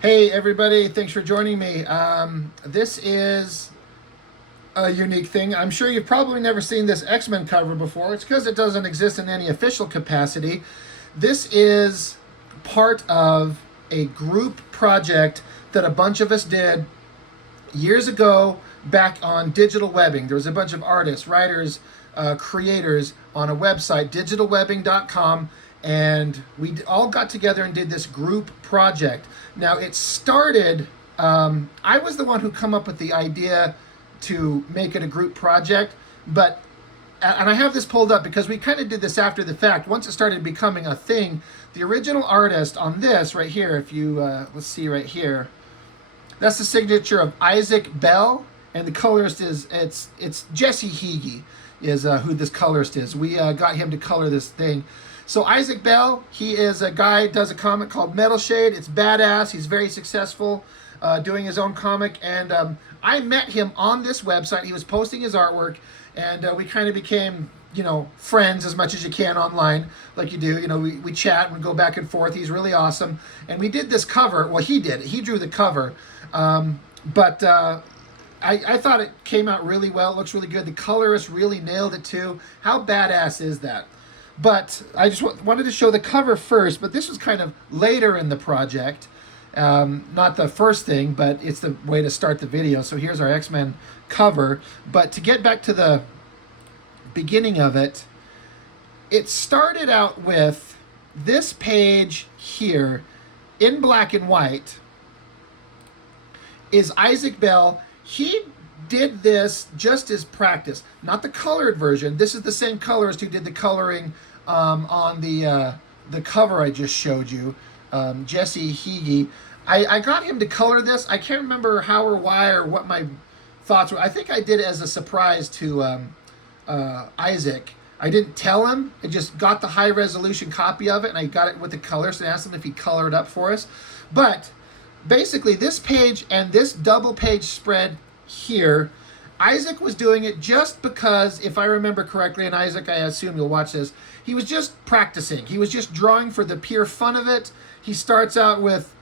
Hey everybody, thanks for joining me. This is a unique thing. I'm sure you've probably never seen this X-Men cover before. It's because it doesn't exist in any official capacity. This is part of a group project that a bunch of us did years ago back on digital webbing. There was a bunch of artists, writers, creators on a website, digitalwebbing.com, and we all got together and did this group project. Now, it started, I was the one who come up with the idea to make it a group project, but and I have this pulled up because we kind of did this after the fact. Once it started becoming a thing, the original artist on this right here, if you let's see right here, that's the signature of Isaac Bell, and the colorist is it's Jesse Heege is who this colorist is. We got him to color this thing. So Isaac Bell, he is a guy does a comic called Metal Shade. It's badass. He's very successful doing his own comic, and I met him on this website. He was posting his artwork, and we kind of became friends as much as you can online, like you do. We chat and we go back and forth. He's really awesome, and we did this cover. Well, he did. He drew the cover, but I thought it came out really well. It looks really good. The colorist really nailed it too. How badass is that? But I just wanted to show the cover first. But this was kind of later in the project. Not the first thing, but it's the way to start the video. So here's our X-Men cover. But to get back to the beginning of it, it started out with this page here in black and white is Isaac Bell. He did this just as practice, not the colored version. This is the same colorist who did the coloring on the cover I just showed you, Jesse Heege. I got him to color this. I can't remember how or why or what my thoughts were. I think I did it as a surprise to Isaac. I didn't tell him. I just got the high resolution copy of it, and I got it with the colors and asked him if he'd color it up for us. But basically, this page and this double page spread here, Isaac was doing it just because, if I remember correctly, and Isaac, I assume you'll watch this, he was just practicing. He was just drawing for the pure fun of it. He starts out with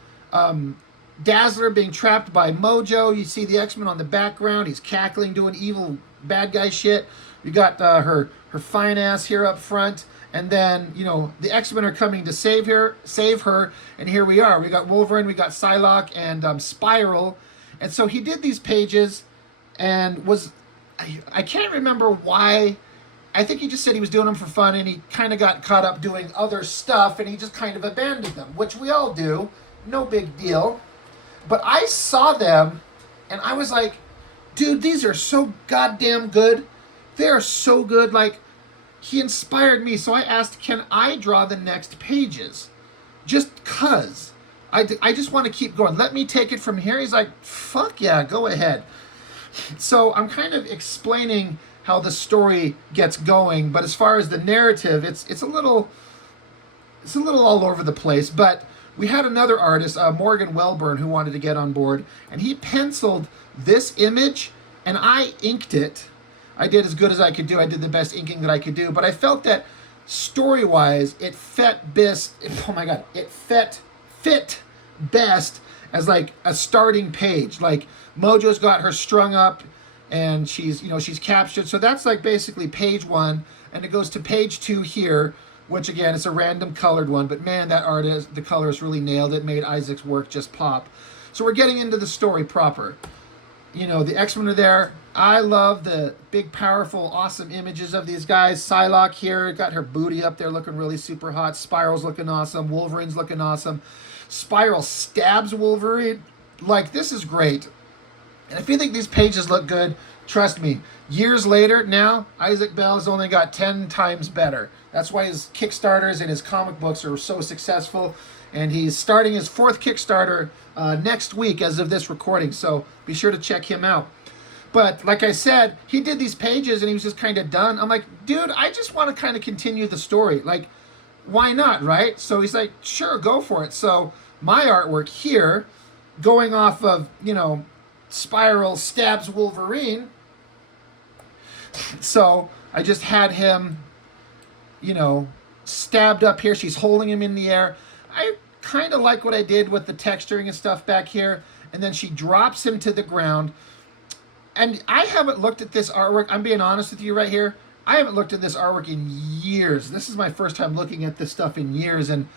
Dazzler being trapped by Mojo. You see the X-Men on the background. He's cackling, doing evil bad guy shit. We got her fine ass here up front. And then, the X-Men are coming to save her, and here we are. We got Wolverine, we got Psylocke, and Spiral. And so he did these pages, and I can't remember why. I think he just said he was doing them for fun, and he kind of got caught up doing other stuff, and he just kind of abandoned them, which we all do. No big deal. But I saw them, and I was like, dude, these are so goddamn good. They are so good. Like, he inspired me, so I asked, can I draw the next pages? Just cuz. I just want to keep going. Let me take it from here. He's like, fuck yeah, go ahead. So I'm kind of explaining how the story gets going, but as far as the narrative, it's a little all over the place. But we had another artist, Morgan Welburn, who wanted to get on board, and he penciled this image, and I inked it. I did as good as I could do. I did the best inking that I could do. But I felt that story-wise, it fit best. Oh my God, it fit best as like a starting page. Like Mojo's got her strung up, and she's captured. So that's like basically page one, and it goes to page two here, which again it's a random colored one. But man, the colorist really nailed it. Made Isaac's work just pop. So we're getting into the story proper. The X-Men are there. I love the big, powerful, awesome images of these guys. Psylocke here, got her booty up there looking really super hot. Spiral's looking awesome. Wolverine's looking awesome. Spiral stabs Wolverine. Like, this is great. And if you think these pages look good, trust me, years later, now, Isaac Bell has only got 10 times better. That's why his Kickstarters and his comic books are so successful. And he's starting his 4th Kickstarter next week as of this recording. So be sure to check him out. But like I said, he did these pages and he was just kind of done. I'm like, dude, I just want to kind of continue the story. Like, why not, right? So he's like, sure, go for it. So my artwork here, going off of, Spiral stabs Wolverine. So I just had him, stabbed up here. She's holding him in the air. I kind of like what I did with the texturing and stuff back here. And then she drops him to the ground. And I haven't looked at this artwork. I'm being honest with you right here. I haven't looked at this artwork in years. This is my first time looking at this stuff in years. And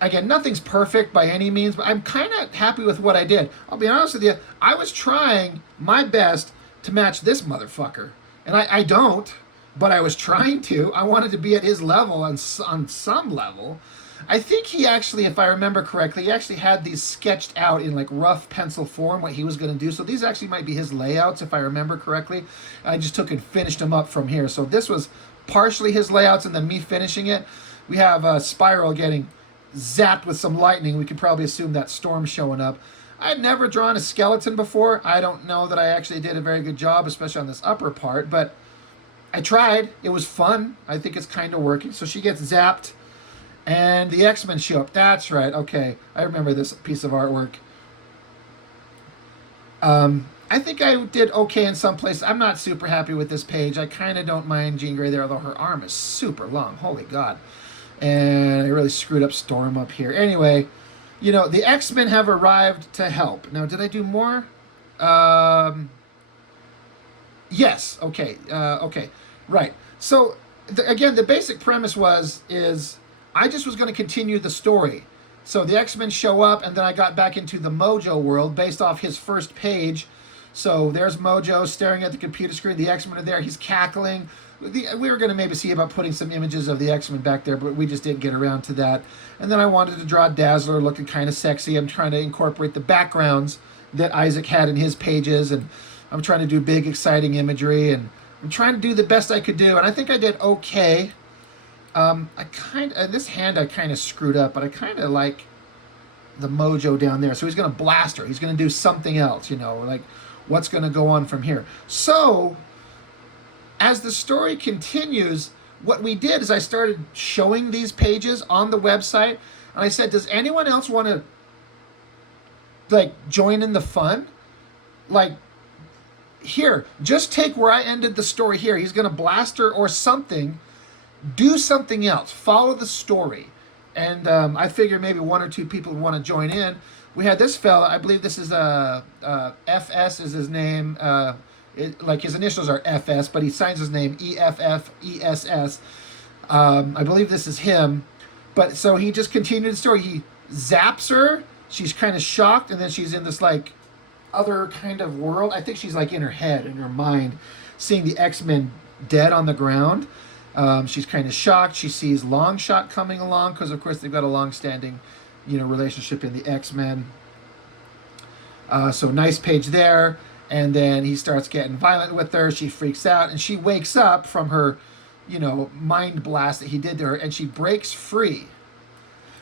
again, nothing's perfect by any means, but I'm kind of happy with what I did. I'll be honest with you. I was trying my best to match this motherfucker. And I don't, but I was trying to. I wanted to be at his level on some level. I think he actually, if I remember correctly, he actually had these sketched out in like rough pencil form, what he was going to do. So these actually might be his layouts, if I remember correctly. I just took and finished them up from here. So this was partially his layouts and then me finishing it. We have Spiral getting zapped with some lightning. We could probably assume that storm showing up. I had never drawn a skeleton before. I don't know that I actually did a very good job, especially on this upper part, but I tried. It was fun. I think it's kind of working. So she gets zapped, and the X-Men show up. That's right. Okay, I remember this piece of artwork. I think I did okay in some places. I'm not super happy with this page. I kind of don't mind Jean Grey there, although her arm is super long. Holy God. And I really screwed up Storm up here. Anyway, you know, the X-Men have arrived to help. Now, did I do more? Yes. Okay. Okay. Right. So, again, the basic premise is I just was going to continue the story. So the X-Men show up, and then I got back into the Mojo world based off his first page. So there's Mojo staring at the computer screen. The X-Men are there. He's cackling. We were going to maybe see about putting some images of the X-Men back there, but we just didn't get around to that. And then I wanted to draw Dazzler looking kind of sexy. I'm trying to incorporate the backgrounds that Isaac had in his pages, and I'm trying to do big, exciting imagery, and I'm trying to do the best I could do, and I think I did okay. This hand I kind of screwed up, but I kind of like the Mojo down there. So he's going to blast her. He's going to do something else, you know, like what's going to go on from here. So as the story continues, what we did is I started showing these pages on the website, and I said, does anyone else want to like join in the fun? Like, here, just take where I ended the story here. He's going to blast her or something. Do something else. Follow the story. And I figured maybe one or two people would want to join in. We had this fella, I believe this is FS is his name. Like his initials are FS, but he signs his name EFFESS. I believe this is him. But so he just continued the story. He zaps her. She's kind of shocked, and then she's in this like other kind of world. I think she's like in her head, in her mind, seeing the X-Men dead on the ground. She's kind of shocked. She sees Longshot coming along because, of course, they've got a long-standing, you know, relationship in the X-Men. So nice page there. And then he starts getting violent with her. She freaks out, and she wakes up from her, you know, mind blast that he did to her, and she breaks free.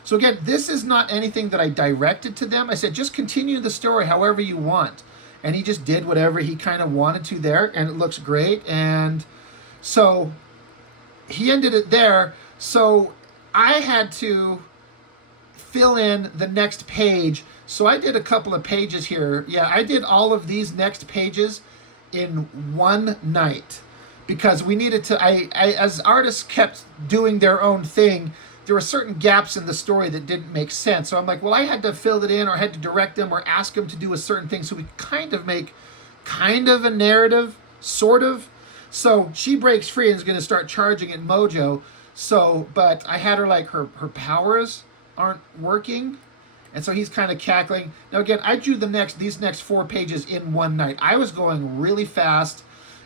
So again, this is not anything that I directed to them. I said, just continue the story however you want. And he just did whatever he kind of wanted to there, and it looks great. And so he ended it there. So I had to fill in the next page. So I did a couple of pages here. Yeah, I did all of these next pages in one night because we needed to, as artists kept doing their own thing, there were certain gaps in the story that didn't make sense. So I'm like, well, I had to fill it in or I had to direct them or ask them to do a certain thing so we kind of make kind of a narrative, sort of. So she breaks free and is going to start charging at Mojo. So, but I had her like her powers aren't working. And so he's kind of cackling. Now again, I drew these next 4 pages in one night. I was going really fast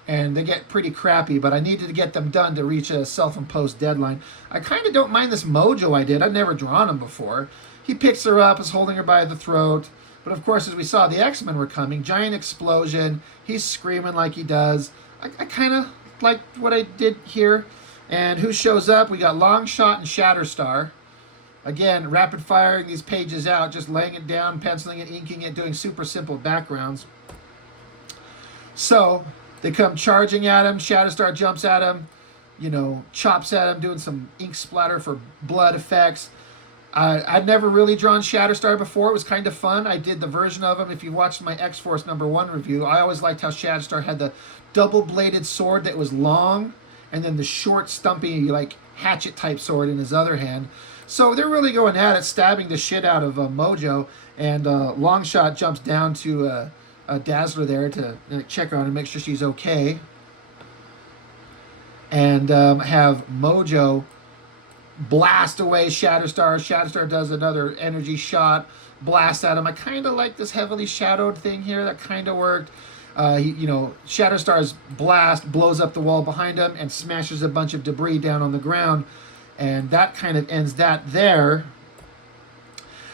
and they get pretty crappy, but I needed to get them done to reach a self-imposed deadline. I kind of don't mind this Mojo I did. I've never drawn him before. He picks her up, is holding her by the throat. But of course, as we saw, the X-Men were coming. Giant explosion. He's screaming like he does. I kind of like what I did here. And who shows up? We got Longshot and Shatterstar. Again, rapid firing these pages out, just laying it down, penciling it, inking it, doing super simple backgrounds. So they come charging at him. Shatterstar jumps at him, you know, chops at him, doing some ink splatter for blood effects. I'd never really drawn Shatterstar before. It was kind of fun. I did the version of him. If you watched my X-Force #1 review, I always liked how Shatterstar had the double-bladed sword that was long, and then the short, stumpy, like, hatchet-type sword in his other hand. So they're really going at it, stabbing the shit out of Mojo, and Longshot jumps down to Dazzler there to check on her and make sure she's okay, and have Mojo blast away Shatterstar. Shatterstar does another energy shot, blast at him. I kind of like this heavily shadowed thing here. That kind of worked. Shatterstar's blast blows up the wall behind him and smashes a bunch of debris down on the ground, and that kind of ends that there.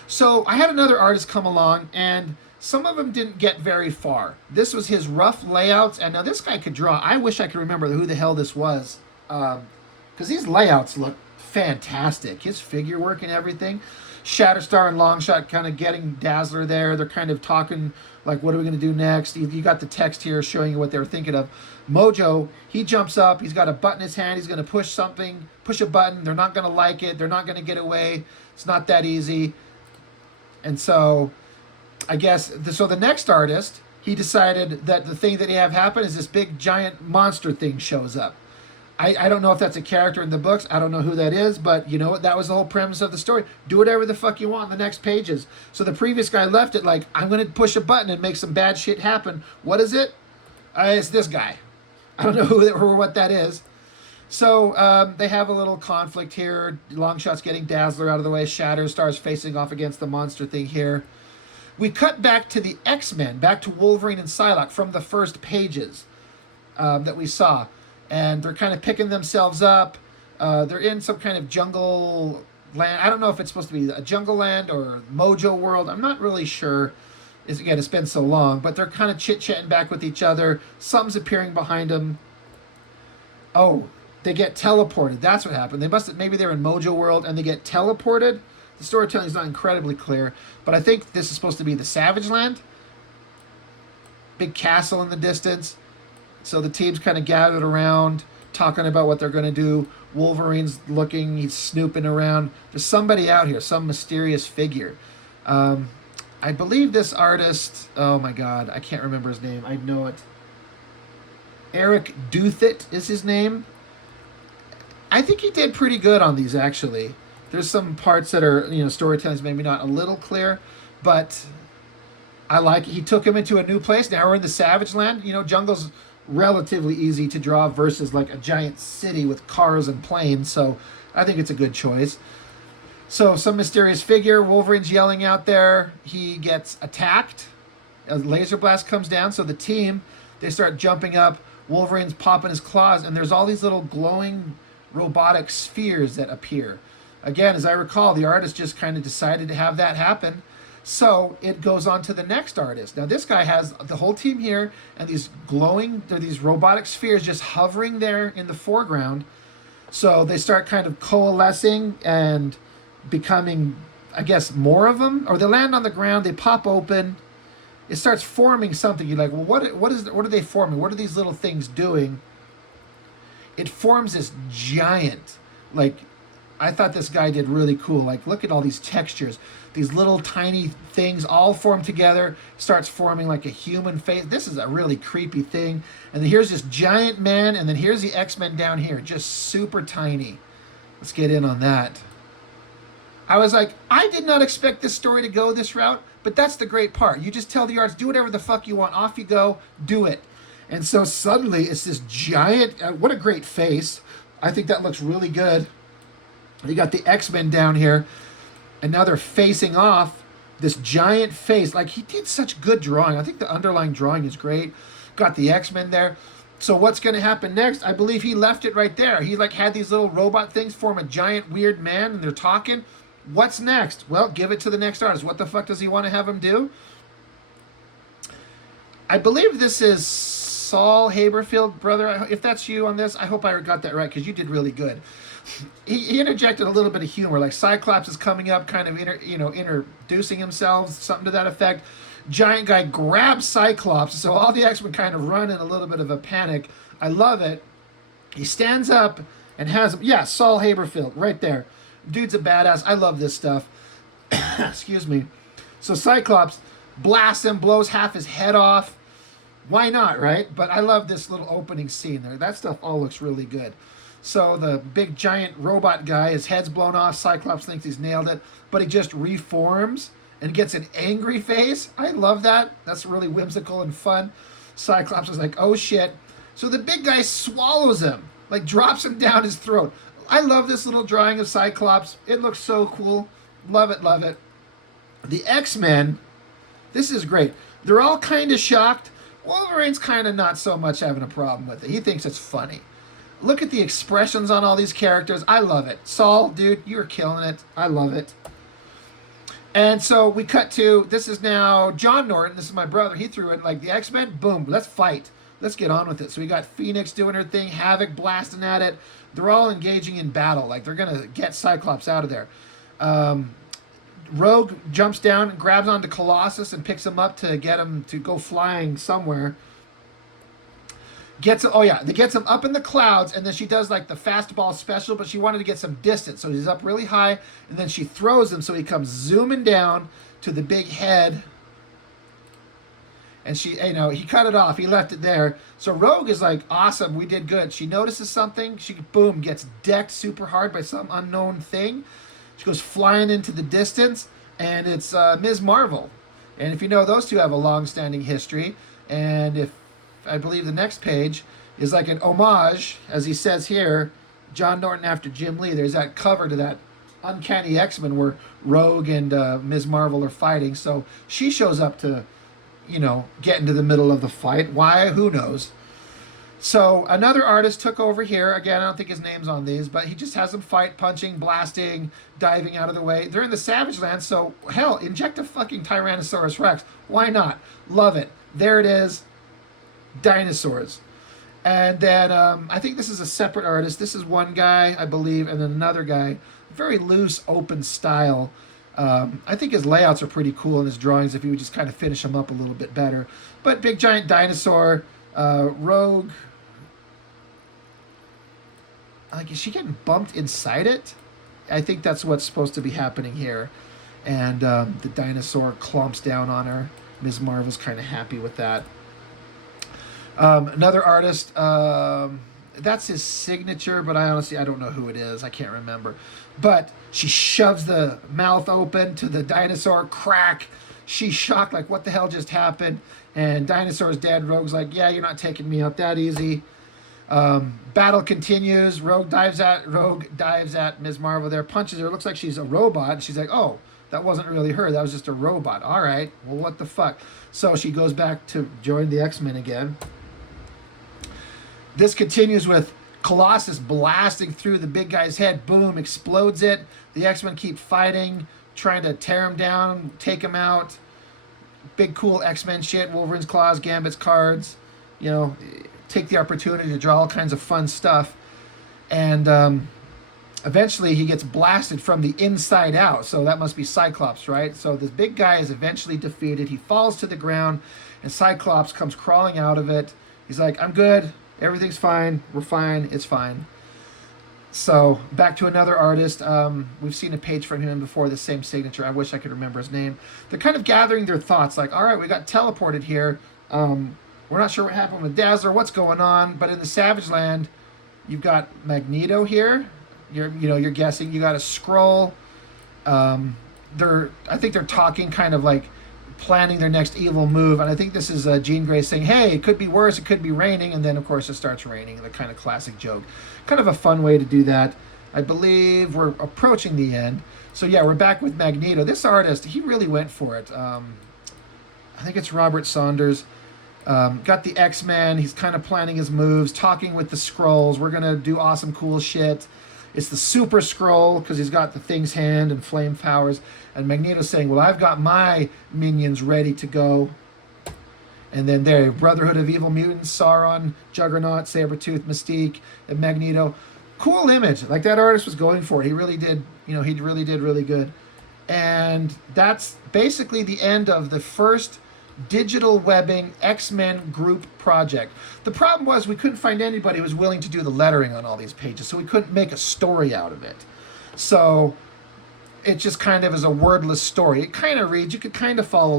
So I had another artist come along, and some of them didn't get very far. This was his rough layouts, and now this guy could draw. I wish I could remember who the hell this was, because these layouts look fantastic. His figure work and everything. Shatterstar and Longshot kind of getting Dazzler there. They're kind of talking like, what are we going to do next? You got the text here showing you what they were thinking of. Mojo, he jumps up. He's got a button in his hand. He's going to push a button. They're not going to like it. They're not going to get away. It's not that easy. And so I guess, so the next artist, he decided that the thing that he have happen is this big giant monster thing shows up. I don't know if that's a character in the books. I don't know who that is, but you know what? That was the whole premise of the story. Do whatever the fuck you want in the next pages. So the previous guy left it like, I'm going to push a button and make some bad shit happen. What is it? It's this guy. I don't know who or what that is. So they have a little conflict here. Longshot's getting Dazzler out of the way. Shatterstar's facing off against the monster thing here. We cut back to the X-Men, back to Wolverine and Psylocke from the first pages that we saw. And they're kind of picking themselves up. They're in some kind of jungle land. I don't know if it's supposed to be a jungle land or Mojo world. I'm not really sure. Again, it's been so long. But they're kind of chit-chatting back with each other. Something's appearing behind them. Oh, they get teleported. That's what happened. Maybe they're in Mojo world and they get teleported. The storytelling is not incredibly clear. But I think this is supposed to be the Savage Land. Big castle in the distance. So the team's kind of gathered around, talking about what they're going to do. Wolverine's looking, he's snooping around. There's somebody out here, some mysterious figure. I believe this artist, oh my god, I can't remember his name. I know it. Eric Douthat is his name. I think he did pretty good on these, actually. There's some parts that are, storytelling's maybe not a little clear, but I like it. He took him into a new place. Now we're in the Savage Land. Jungle's relatively easy to draw versus like a giant city with cars and planes, so I think it's a good choice. So some mysterious figure, Wolverine's yelling out there, he gets attacked, a laser blast comes down, so the team, they start jumping up, Wolverine's popping his claws, and there's all these little glowing robotic spheres that appear. Again, as I recall, the artist just kind of decided to have that happen. So it goes on to the next artist. Now this guy has the whole team here and these robotic spheres just hovering there in the foreground. So they start kind of coalescing and becoming, I guess, more of them. Or they land on the ground, they pop open. It starts forming something. You're like, well, what are they forming? What are these little things doing? It forms this giant, I thought this guy did really cool. Look at all these textures. These little tiny things all form together, starts forming like a human face. This is a really creepy thing. And then here's this giant man, and then here's the X-Men down here, just super tiny. Let's get in on that. I was like, I did not expect this story to go this route, but that's the great part. You just tell the artist, do whatever the fuck you want. Off you go, do it. And so suddenly it's this giant, what a great face. I think that looks really good. You got the X-Men down here, and now they're facing off this giant face. He did such good drawing. I think the underlying drawing is great. Got the X-Men there. So what's going to happen next? I believe he left it right there. He had these little robot things form a giant weird man, and they're talking. What's next? Well, give it to the next artist. What the fuck does he want to have him do? I believe this is Saul Haberfield, brother. If that's you on this, I hope I got that right, because you did really good. He interjected a little bit of humor, like Cyclops is coming up, kind of introducing himself, something to that effect. Giant guy grabs Cyclops, so all the X-Men kind of run in a little bit of a panic. I love it. He stands up and has him. Yeah, Saul Haberfield, right there. Dude's a badass. I love this stuff. Excuse me. So Cyclops blasts him, blows half his head off. Why not, right? But I love this little opening scene there. That stuff all looks really good. So the big giant robot guy, his head's blown off. Cyclops thinks he's nailed it, but he just reforms and gets an angry face. I love that. That's really whimsical and fun. Cyclops is like, oh shit. So the big guy swallows him, like drops him down his throat. I love this little drawing of Cyclops. It looks so cool. Love it, love it. The X-Men, this is great. They're all kind of shocked. Wolverine's kind of not so much having a problem with it. He thinks it's funny. Look at the expressions on all these characters. I love it. Saul, dude, you're killing it. I love it. And so we cut to, this is now John Norton. This is my brother. He threw it like the X-Men. Boom, let's fight. Let's get on with it. So we got Phoenix doing her thing, Havoc blasting at it. They're all engaging in battle. Like they're going to get Cyclops out of there. Rogue jumps down and grabs onto Colossus and picks him up to get him to go flying somewhere. Gets him up in the clouds, and then she does like the fastball special, but she wanted to get some distance, so he's up really high, and then she throws him, so he comes zooming down to the big head, and she, he cut it off, he left it there. So Rogue is like, awesome, we did good. She notices something, she boom gets decked super hard by some unknown thing. She goes flying into the distance, and it's Ms. Marvel. And if you know, those two have a long-standing history, and if I believe the next page is like an homage, as he says here, John Norton after Jim Lee. There's that cover to that Uncanny X-Men where Rogue and Ms. Marvel are fighting. So she shows up to, get into the middle of the fight. Why? Who knows? So another artist took over here. Again, I don't think his name's on these, but he just has them fight, punching, blasting, diving out of the way. They're in the Savage Land, so hell, inject a fucking Tyrannosaurus Rex. Why not? Love it. There it is. Dinosaurs. And then I think this is a separate artist. This is one guy, I believe, and then another guy. Very loose, open style. I think his layouts are pretty cool in his drawings if you would just kind of finish them up a little bit better. But big giant dinosaur, Rogue. Like, is she getting bumped inside it? I think that's what's supposed to be happening here. And the dinosaur clumps down on her. Ms. Marvel's kind of happy with that. Another artist, that's his signature, but I don't know who it is. I can't remember. But she shoves the mouth open to the dinosaur, crack. She's shocked, like, what the hell just happened? And Dinosaur's dead. Rogue's like, yeah, you're not taking me out that easy. Battle continues. Rogue dives at Ms. Marvel there, punches her. Looks like she's a robot. She's like, oh, that wasn't really her. That was just a robot. All right, well, what the fuck? So she goes back to join the X-Men again. This continues with Colossus blasting through the big guy's head. Boom, explodes it. The X-Men keep fighting, trying to tear him down, take him out. Big cool X-Men shit. Wolverine's claws, Gambit's cards. Take the opportunity to draw all kinds of fun stuff. And eventually he gets blasted from the inside out. So that must be Cyclops, right? So this big guy is eventually defeated. He falls to the ground, and Cyclops comes crawling out of it. He's like, I'm good. Everything's fine. We're fine. It's fine. So back to another artist. We've seen a page from him before, the same signature. I wish I could remember his name. They're kind of gathering their thoughts. Like, all right, we got teleported here. We're not sure what happened with Dazzler. What's going on? But in the Savage Land, you've got Magneto here. You're guessing. You got a Skrull. I think they're talking, kind of like planning their next evil move, and I think this is Jean Grey saying, hey, it could be worse, it could be raining, and then of course it starts raining. The kind of classic joke. Kind of a fun way to do that. I believe we're approaching the end. So yeah, we're back with Magneto. This artist, he really went for it. I think it's Robert Saunders. Got the X-Men. He's kind of planning his moves, talking with the Skrulls. We're gonna do awesome cool shit. It's the Super Skrull, because he's got the Thing's hand and flame powers. And Magneto's saying, well, I've got my minions ready to go. And then there, Brotherhood of Evil Mutants, Sauron, Juggernaut, Sabretooth, Mystique, and Magneto. Cool image. Like, that artist was going for it. He really did, he really did really good. And that's basically the end of the first digital webbing X-Men group project. The problem was we couldn't find anybody who was willing to do the lettering on all these pages, so we couldn't make a story out of it. So it just kind of is a wordless story. It kind of reads, you could kind of follow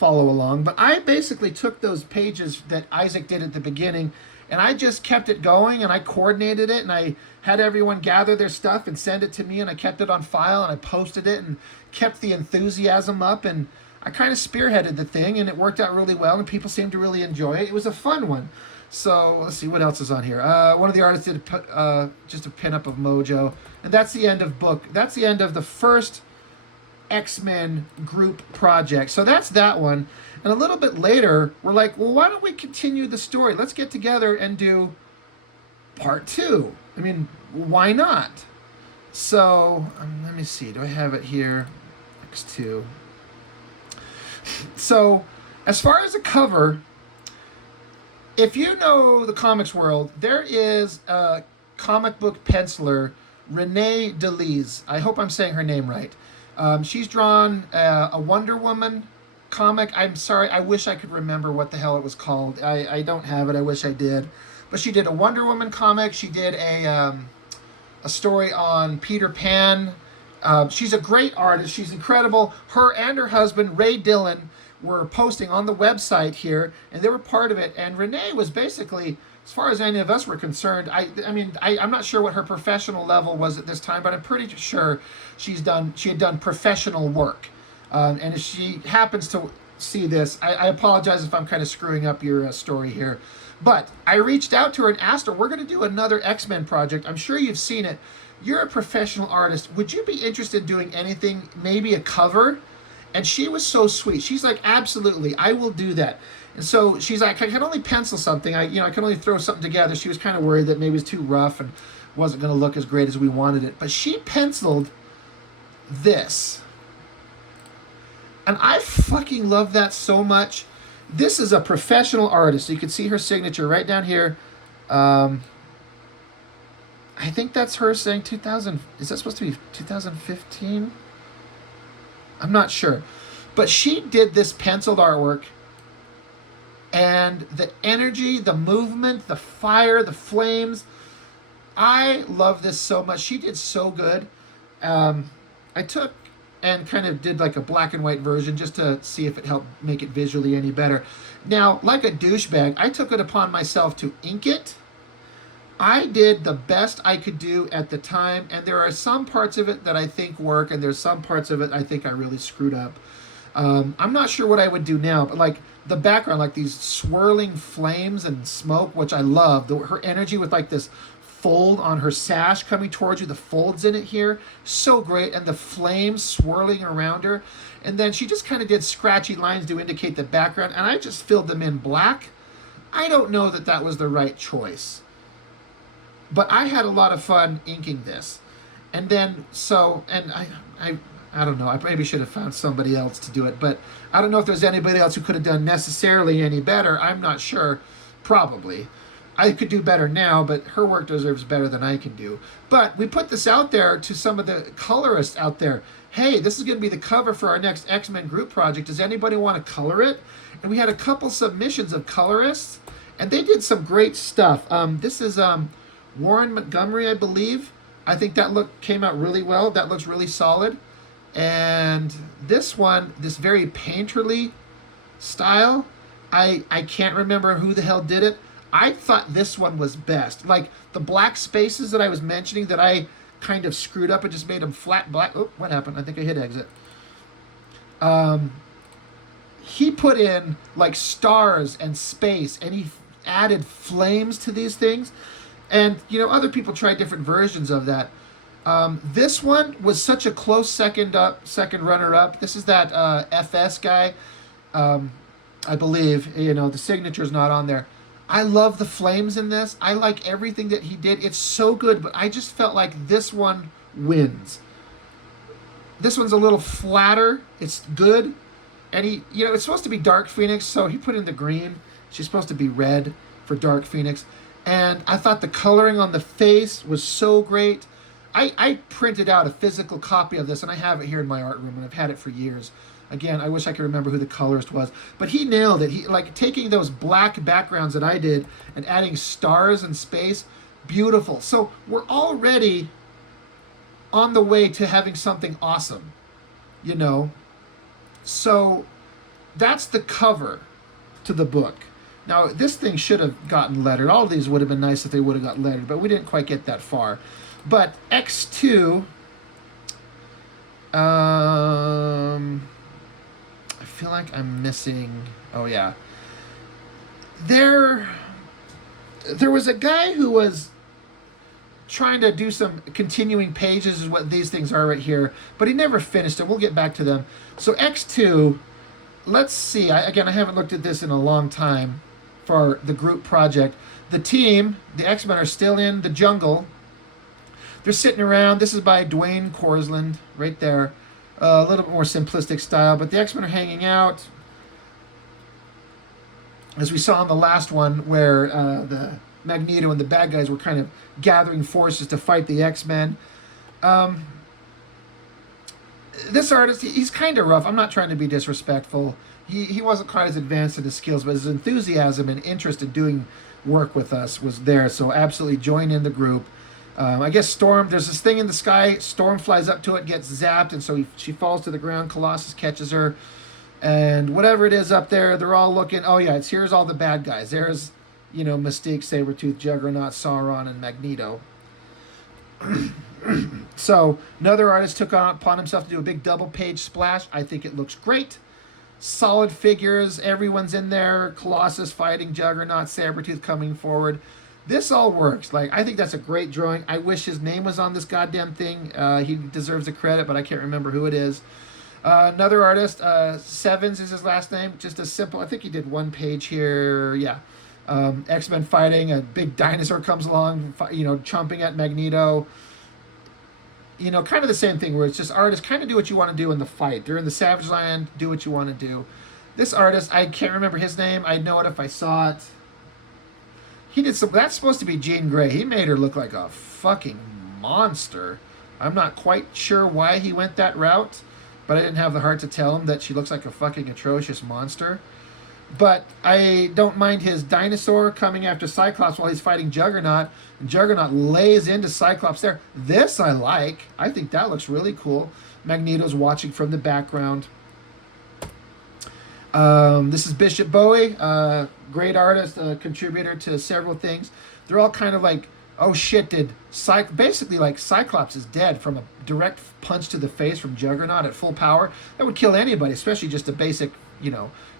along, but I basically took those pages that Isaac did at the beginning And I just kept it going, and I coordinated it, and I had everyone gather their stuff and send it to me, and I kept it on file, and I posted it and kept the enthusiasm up, and I kind of spearheaded the thing, and it worked out really well, and people seemed to really enjoy it. It was a fun one. So let's see what else is on here. One of the artists did just a pinup of Mojo, and that's the end of book. That's the end of the first X-Men group project. So that's that one. And a little bit later, we're like, well, why don't we continue the story? Let's get together and do part 2. I mean, why not? So let me see. Do I have it here? X2. So as far as the cover, if you know the comics world, there is a comic book penciler, Renee DeLise. I hope I'm saying her name right. She's drawn a Wonder Woman comic. I'm sorry, I wish I could remember what the hell it was called. I don't have it. I wish I did. But she did a Wonder Woman comic. She did a story on Peter Pan. She's a great artist. She's incredible. Her and her husband, Ray Dillon, were posting on the website here, and they were part of it. And Renee was basically, as far as any of us were concerned, I'm not sure what her professional level was at this time, but I'm pretty sure she had done professional work. And if she happens to see this, I apologize if I'm kind of screwing up your story here. But I reached out to her and asked her, we're going to do another X-Men project. I'm sure you've seen it. You're a professional artist. Would you be interested in doing anything, maybe a cover? And she was so sweet. She's like, absolutely, I will do that. And so she's like, I can only pencil something. I can only throw something together. She was kind of worried that maybe it was too rough and wasn't going to look as great as we wanted it. But she penciled this. And I fucking love that so much. This is a professional artist. You can see her signature right down here. I think that's her saying 2000. Is that supposed to be 2015? I'm not sure. But she did this penciled artwork. And the energy, the movement, the fire, the flames. I love this so much. She did so good. I took and kind of did like a black and white version just to see if it helped make it visually any better. Now, like a douchebag, I took it upon myself to ink it. I did the best I could do at the time, and there are some parts of it that I think work, and there's some parts of it I think I really screwed up. I'm not sure what I would do now, but like the background, like these swirling flames and smoke, which I love. Her energy with like this fold on her sash coming towards you, the folds in it here, so great, and the flames swirling around her. And then she just kind of did scratchy lines to indicate the background, and I just filled them in black. I don't know that that was the right choice, but I had a lot of fun inking this. And then I don't know, I maybe should have found somebody else to do it, but I don't know if there's anybody else who could have done necessarily any better. I'm not sure. Probably. I could do better now, but her work deserves better than I can do. But we put this out there to some of the colorists out there. Hey, this is going to be the cover for our next X-Men group project. Does anybody want to color it? And we had a couple submissions of colorists, and they did some great stuff. This is Warren Montgomery, I believe. I think that came out really well. That looks really solid. And this one, this very painterly style, I can't remember who the hell did it. I thought this one was best. Like the black spaces that I was mentioning that I kind of screwed up and just made them flat black. Oh, what happened? I think I hit exit. He put in like stars and space, and he added flames to these things. And, other people tried different versions of that. This one was such a close second runner-up. This is that FS guy, I believe. The signature's not on there. I love the flames in this. I like everything that he did. It's so good, but I just felt like this one wins. This one's a little flatter. It's good. And it's supposed to be Dark Phoenix, so he put in the green. She's supposed to be red for Dark Phoenix. And I thought the coloring on the face was so great. I printed out a physical copy of this, and I have it here in my art room, and I've had it for years. Again, I wish I could remember who the colorist was. But he nailed it. He taking those black backgrounds that I did and adding stars and space. Beautiful. So we're already on the way to having something awesome. So that's the cover to the book. Now, this thing should have gotten lettered. All of these would have been nice if they would have got lettered, but we didn't quite get that far. But X2, I feel like I'm missing... Oh, yeah. There was a guy who was trying to do some continuing pages, is what these things are right here, but he never finished it. We'll get back to them. So X2, let's see. I haven't looked at this in a long time for the group project. The team, the X-Men, are still in the jungle. They're sitting around. This is by Dwayne Corsland right there. A little bit more simplistic style, but the X-Men are hanging out. As we saw in the last one, where the Magneto and the bad guys were kind of gathering forces to fight the X-Men. This artist, he's kind of rough. I'm not trying to be disrespectful. He wasn't quite as advanced in his skills, but his enthusiasm and interest in doing work with us was there. So absolutely join in the group. I guess Storm, there's this thing in the sky. Storm flies up to it, gets zapped, and so she falls to the ground. Colossus catches her. And whatever it is up there, they're all looking. Oh, yeah, here's all the bad guys. There's, Mystique, Sabretooth, Juggernaut, Sauron, and Magneto. So another artist took upon himself to do a big double-page splash. I think it looks great. Solid figures. Everyone's in there. Colossus fighting Juggernaut, Sabretooth coming forward. This all works. I think that's a great drawing. I wish his name was on this goddamn thing. He deserves the credit, but I can't remember who it is. Another artist, Sevens is his last name. Just a simple, I think he did one page here. Yeah. X-Men fighting. A big dinosaur comes along, chomping at Magneto. Kind of the same thing where it's just artists kind of do what you want to do in the fight. They're in the Savage Land, do what you want to do. This artist, I can't remember his name. I'd know it if I saw it. He did some, that's supposed to be Jean Grey. He made her look like a fucking monster. I'm not quite sure why he went that route, but I didn't have the heart to tell him that she looks like a fucking atrocious monster. But I don't mind his dinosaur coming after Cyclops while he's fighting Juggernaut. And Juggernaut lays into Cyclops there. This I like. I think that looks really cool. Magneto's watching from the background. This is Bishop Bowie, great artist, contributor to several things. They're all kind of like, oh shit, basically like Cyclops is dead from a direct punch to the face from Juggernaut at full power. That would kill anybody, especially just a basic,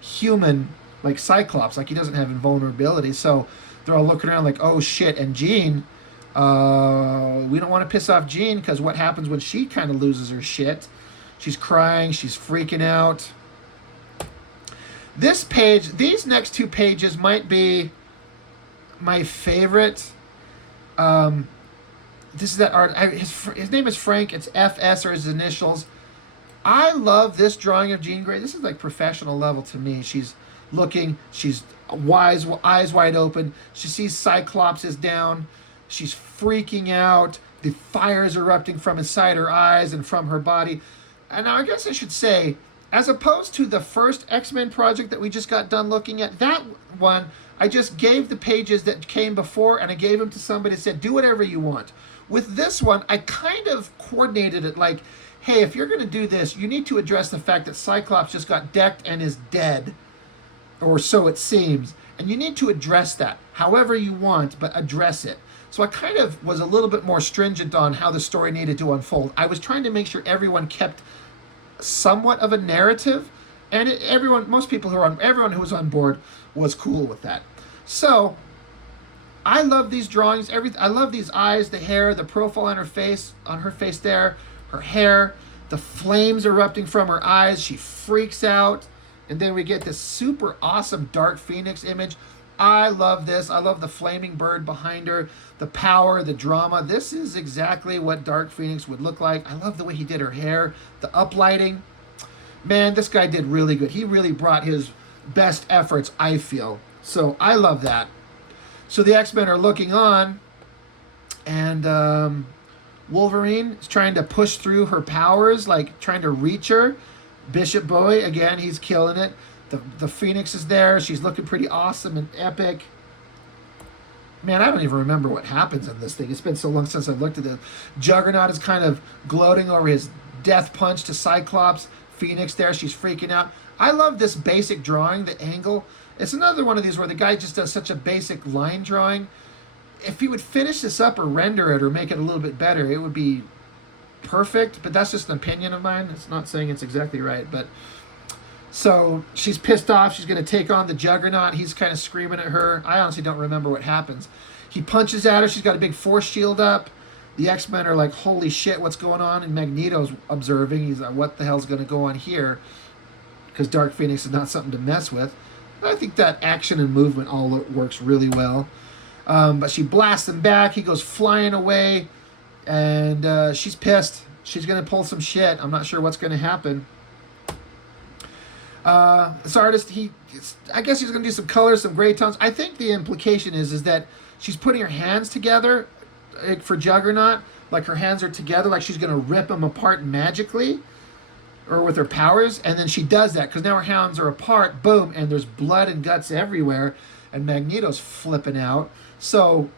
human like Cyclops. Like, he doesn't have invulnerability. So they're all looking around like, oh shit. And Jean, we don't want to piss off Jean, because what happens when she kind of loses her shit? She's crying, she's freaking out. This page, these next two pages might be my favorite. This is that art. His name is Frank. It's FS, or his initials. I love this drawing of Jean Grey. This is like professional level to me. She's looking. She's eyes wide open. She sees Cyclops is down. She's freaking out. The fire is erupting from inside her eyes and from her body. And now I guess I should say, as opposed to the first X-Men project that we just got done looking at, that one, I just gave the pages that came before, and I gave them to somebody and said, do whatever you want. With this one, I kind of coordinated it like, hey, if you're going to do this, you need to address the fact that Cyclops just got decked and is dead, or so it seems. And you need to address that however you want, but address it. So I kind of was a little bit more stringent on how the story needed to unfold. I was trying to make sure everyone kept somewhat of a narrative, and everyone who was on board was cool with that. So I love these drawings. I love these eyes, the hair, the profile on her face there, her hair, the flames erupting from her eyes. She freaks out, and then we get this super awesome Dark Phoenix image. I love this. I love the flaming bird behind her, the power, the drama. This is exactly what Dark Phoenix would look like. I love the way he did her hair, the uplighting. Man, this guy did really good. He really brought his best efforts, I feel. So I love that. So the X-Men are looking on, and Wolverine is trying to push through her powers, like trying to reach her. Bishop Bowie, again, he's killing it. The Phoenix is there. She's looking pretty awesome and epic. Man, I don't even remember what happens in this thing. It's been so long since I've looked at it. Juggernaut is kind of gloating over his death punch to Cyclops. Phoenix there. She's freaking out. I love this basic drawing, the angle. It's another one of these where the guy just does such a basic line drawing. If he would finish this up or render it or make it a little bit better, it would be perfect. But that's just an opinion of mine. It's not saying it's exactly right. But so she's pissed off. She's going to take on the Juggernaut. He's kind of screaming at her. I honestly don't remember what happens. He punches at her. She's got a big force shield up. The X-Men are like, holy shit, what's going on? And Magneto's observing. He's like, what the hell's going to go on here? Because Dark Phoenix is not something to mess with. I think that action and movement all works really well. But she blasts him back. He goes flying away. And she's pissed. She's going to pull some shit. I'm not sure what's going to happen. This artist, I guess he's going to do some colors, some gray tones. I think the implication is that she's putting her hands together for Juggernaut. Like her hands are together, like she's going to rip him apart magically. Or with her powers, and then she does that because now her hands are apart, boom, and there's blood and guts everywhere, and Magneto's flipping out. So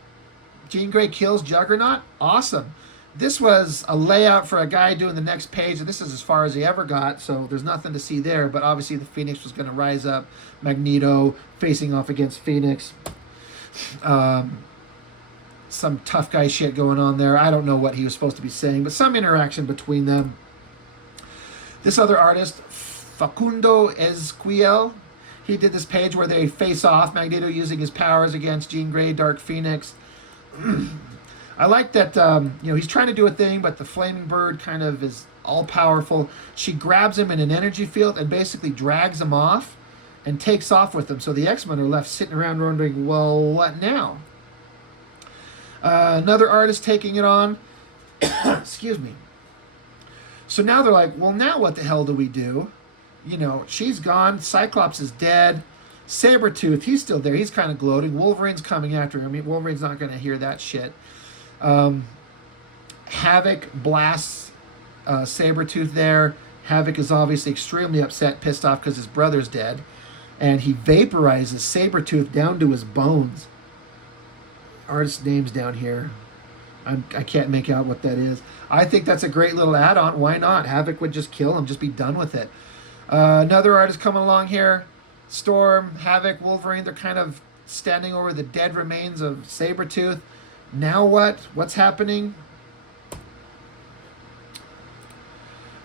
Jean Grey kills Juggernaut. Awesome. This was a layout for a guy doing the next page, and this is as far as he ever got, so there's nothing to see there, but obviously the Phoenix was going to rise up. Magneto facing off against Phoenix. Some tough guy shit going on there. I don't know what he was supposed to be saying, but some interaction between them. This other artist, Facundo Esquiel, he did this page where they face off, Magneto using his powers against Jean Grey, Dark Phoenix. I like that, he's trying to do a thing, but the Flaming Bird kind of is all-powerful. She grabs him in an energy field and basically drags him off and takes off with him. So the X-Men are left sitting around wondering, well, what now? Another artist taking it on. Excuse me. So now they're like, well, now what the hell do we do? She's gone. Cyclops is dead. Sabretooth, he's still there. He's kind of gloating. Wolverine's coming after him. I mean, Wolverine's not going to hear that shit. Havoc blasts Sabretooth there. Havoc is obviously extremely upset, pissed off because his brother's dead. And he vaporizes Sabretooth down to his bones. Artist name's down here. I can't make out what that is. I think that's a great little add-on. Why not? Havoc would just kill him. Just be done with it. Another artist coming along here. Storm, Havoc, Wolverine. They're kind of standing over the dead remains of Sabretooth. Now what? What's happening?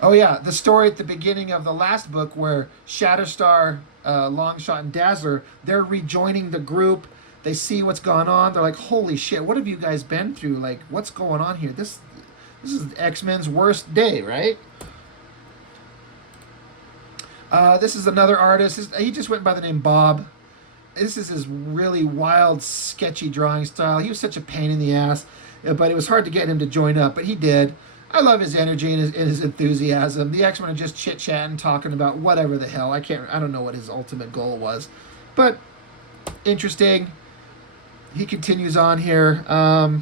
Oh, yeah. The story at the beginning of the last book where Shatterstar, Longshot, and Dazzler, they're rejoining the group. They see what's gone on. They're like, holy shit, what have you guys been through? Like, what's going on here? This is X-Men's worst day, right? This is another artist. He just went by the name Bob. This is his really wild, sketchy drawing style. He was such a pain in the ass, but it was hard to get him to join up, but he did. I love his energy and his enthusiasm. The X-Men are just chit-chatting, talking about whatever the hell. I don't know what his ultimate goal was, but interesting. He continues on here. I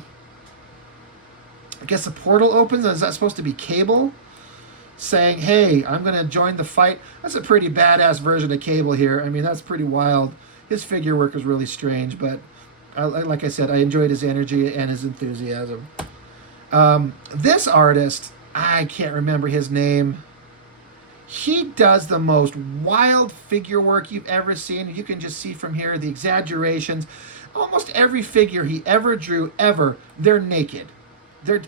guess the portal opens. Is that supposed to be Cable? Saying, hey, I'm going to join the fight. That's a pretty badass version of Cable here. I mean, that's pretty wild. His figure work is really strange, but like I said, I enjoyed his energy and his enthusiasm. This artist, I can't remember his name. He does the most wild figure work you've ever seen. You can just see from here the exaggerations. Almost every figure he ever drew, they're naked. They'll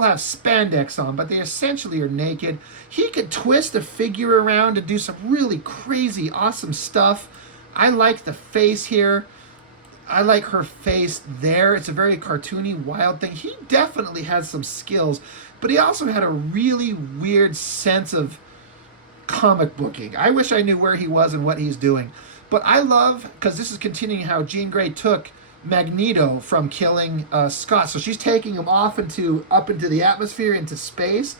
have spandex on, but they essentially are naked. He could twist a figure around and do some really crazy, awesome stuff. I like the face here. I like her face there. It's a very cartoony, wild thing. He definitely has some skills, but he also had a really weird sense of comic booking. I wish I knew where he was and what he's doing. But I love, because this is continuing how Jean Grey took Magneto from killing Scott. So she's taking him up into the atmosphere, into space.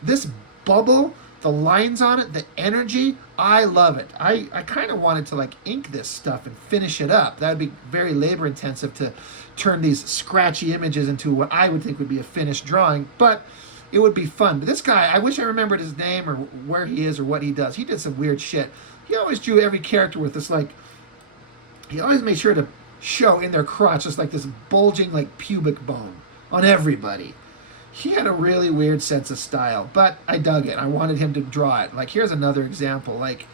This bubble, the lines on it, the energy, I love it. I kind of wanted to ink this stuff and finish it up. That would be very labor intensive to turn these scratchy images into what I would think would be a finished drawing, but it would be fun. But this guy, I wish I remembered his name or where he is or what he does. He did some weird shit. He always drew every character with this, he always made sure to show in their crotch just this bulging pubic bone on everybody. he had a really weird sense of style, but I dug it. I wanted him to draw it. Like, here's another example. Like,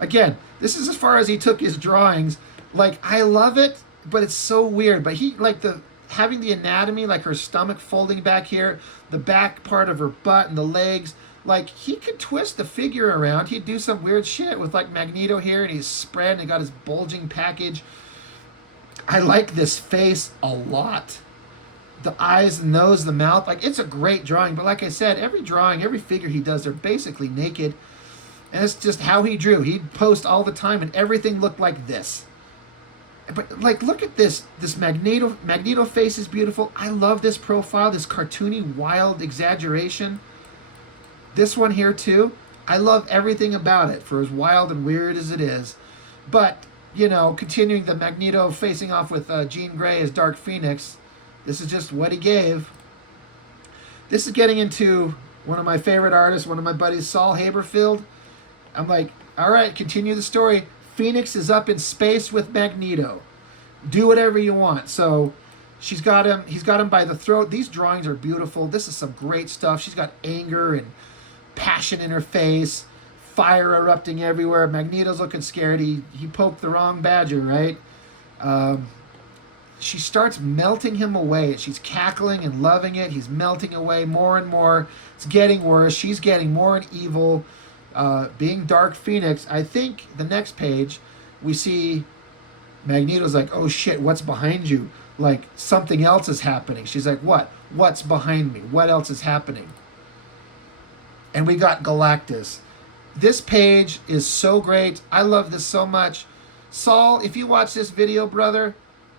again, this is as far as he took his drawings. Like, I love it, but it's so weird. But he, like, the having the anatomy, like her stomach folding back here, the back part of her butt and the legs, like, he could twist the figure around. He'd do some weird shit with, like, Magneto here, and he's spread and he got his bulging package. I like this face a lot. The eyes, the nose, the mouth. Like, it's a great drawing. But like I said, every drawing, every figure he does, they're basically naked. And it's just how he drew. He'd post all the time, and everything looked like this. But, like, look at this. This Magneto face is beautiful. I love this profile, this cartoony, wild exaggeration. This one here, too. I love everything about it, for as wild and weird as it is. But, you know, continuing the Magneto facing off with Jean Grey as Dark Phoenix, this is just what he gave. This is getting into one of my favorite artists, one of my buddies, Saul Haberfield. I'm like, all right, continue the story. Phoenix is up in space with Magneto. Do whatever you want. So she's got him. He's got him by the throat. These drawings are beautiful. This is some great stuff. She's got anger and passion in her face, fire erupting everywhere. Magneto's looking scared. He poked the wrong badger, right? She starts melting him away. She's cackling and loving it. He's melting away more and more. It's getting worse. She's getting more and evil. Being Dark Phoenix, I think the next page, we see Magneto's like, oh shit, what's behind you? Like, something else is happening. She's like, what? What's behind me? What else is happening? And we got Galactus. This page is so great. I love this so much. Saul, if you watch this video, brother,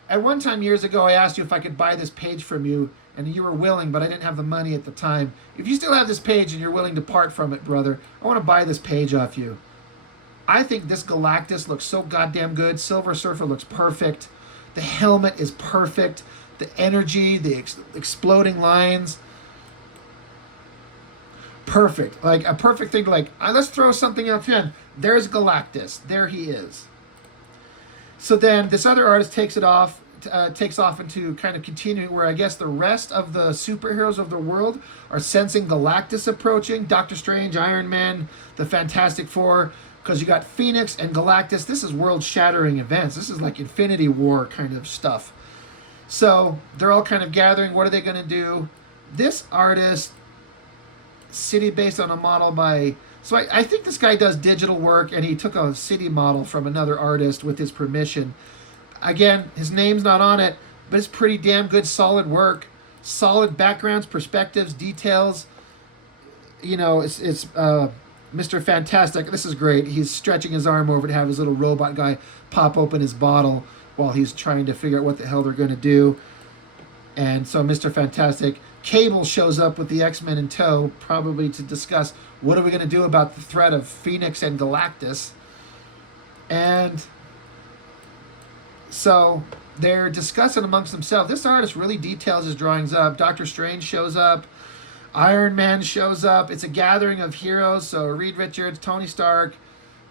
at one time years ago, I asked you if I could buy this page from you, and you were willing, but I didn't have the money at the time. If you still have this page and you're willing to part from it, brother, I want to buy this page off you. I think this Galactus looks so goddamn good. Silver Surfer looks perfect. The helmet is perfect. The energy, the exploding lines. Perfect. Like, a perfect thing to, like, let's throw something else in. There's Galactus. There he is. So then this other artist takes off into kind of continuing where I guess the rest of the superheroes of the world are sensing Galactus approaching. Doctor Strange, Iron Man, the Fantastic Four, because you got Phoenix and Galactus. This is world-shattering events. This is like Infinity War kind of stuff. So they're all kind of gathering. What are they going to do? This artist, city based on a model by... So I think this guy does digital work, and he took a city model from another artist with his permission. Again, his name's not on it, but it's pretty damn good, solid work. Solid backgrounds, perspectives, details. You know, it's Mr. Fantastic. This is great. He's stretching his arm over to have his little robot guy pop open his bottle while he's trying to figure out what the hell they're going to do. And so Mr. Fantastic, Cable shows up with the X-Men in tow, probably to discuss what are we going to do about the threat of Phoenix and Galactus. And so they're discussing amongst themselves. This artist really details his drawings up. Doctor Strange shows up. Iron Man shows up. It's a gathering of heroes. So Reed Richards, Tony Stark,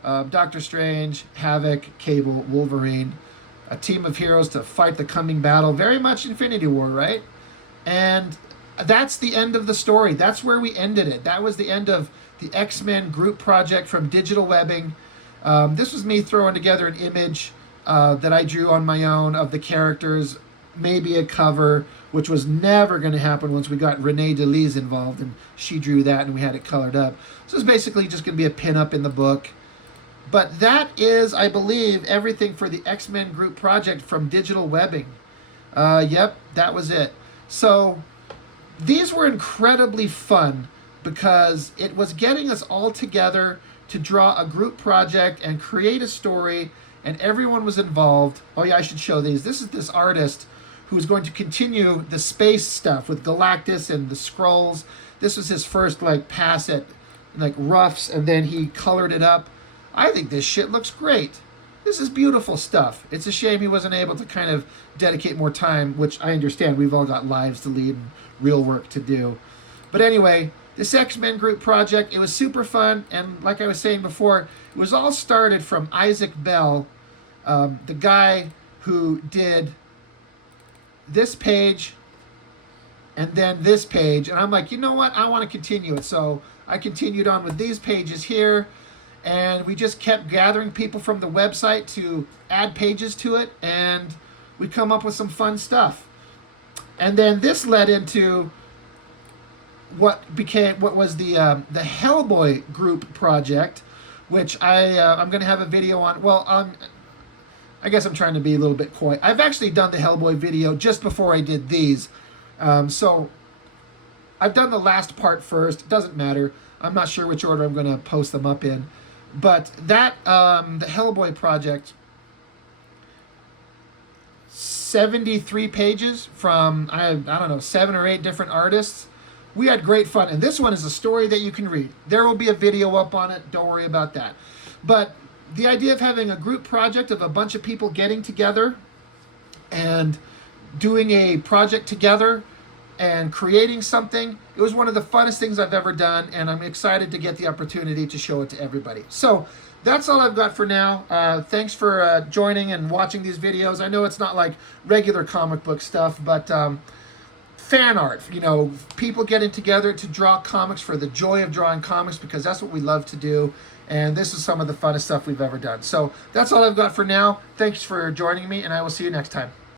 Doctor Strange, Havoc, Cable, Wolverine. A team of heroes to fight the coming battle. Very much Infinity War, right? And that's the end of the story. That's where we ended it. That was the end of the X-Men group project from Digital Webbing. This was me throwing together an image that I drew on my own of the characters, maybe a cover, which was never going to happen once we got Renee DeLise involved, and she drew that and we had it colored up. So it's basically just going to be a pin-up in the book. But that is, I believe, everything for the X-Men group project from Digital Webbing. Yep, that was it. So these were incredibly fun because it was getting us all together to draw a group project and create a story, and everyone was involved. Oh yeah, I should show these. This is this artist who's going to continue the space stuff with Galactus and the Skrulls. This was his first like pass at like roughs, and then he colored it up. I think this shit looks great. This is beautiful stuff. It's a shame he wasn't able to kind of dedicate more time, which I understand. We've all got lives to lead and real work to do. But anyway, this X-Men group project, it was super fun. And like I was saying before, it was all started from Isaac Bell, the guy who did this page and then this page. And I'm like, you know what? I want to continue it. So I continued on with these pages here. And we just kept gathering people from the website to add pages to it. And we come up with some fun stuff. And then this led into what was the Hellboy group project, which I'm going to have a video on. Well, I guess I'm trying to be a little bit coy. I've actually done the Hellboy video just before I did these. So I've done the last part first. It doesn't matter. I'm not sure which order I'm going to post them up in. But that, the Hellboy project, 73 pages from, I don't know, 7 or 8 different artists. We had great fun. And this one is a story that you can read. There will be a video up on it. Don't worry about that. But the idea of having a group project of a bunch of people getting together and doing a project together and creating something, it was one of the funnest things I've ever done, and I'm excited to get the opportunity to show it to everybody. So that's all I've got for now. Thanks for joining and watching these videos. I know it's not like regular comic book stuff, but fan art, people getting together to draw comics for the joy of drawing comics, because that's what we love to do. And this is some of the funnest stuff we've ever done. So that's all I've got for now. Thanks for joining me, and I will see you next time.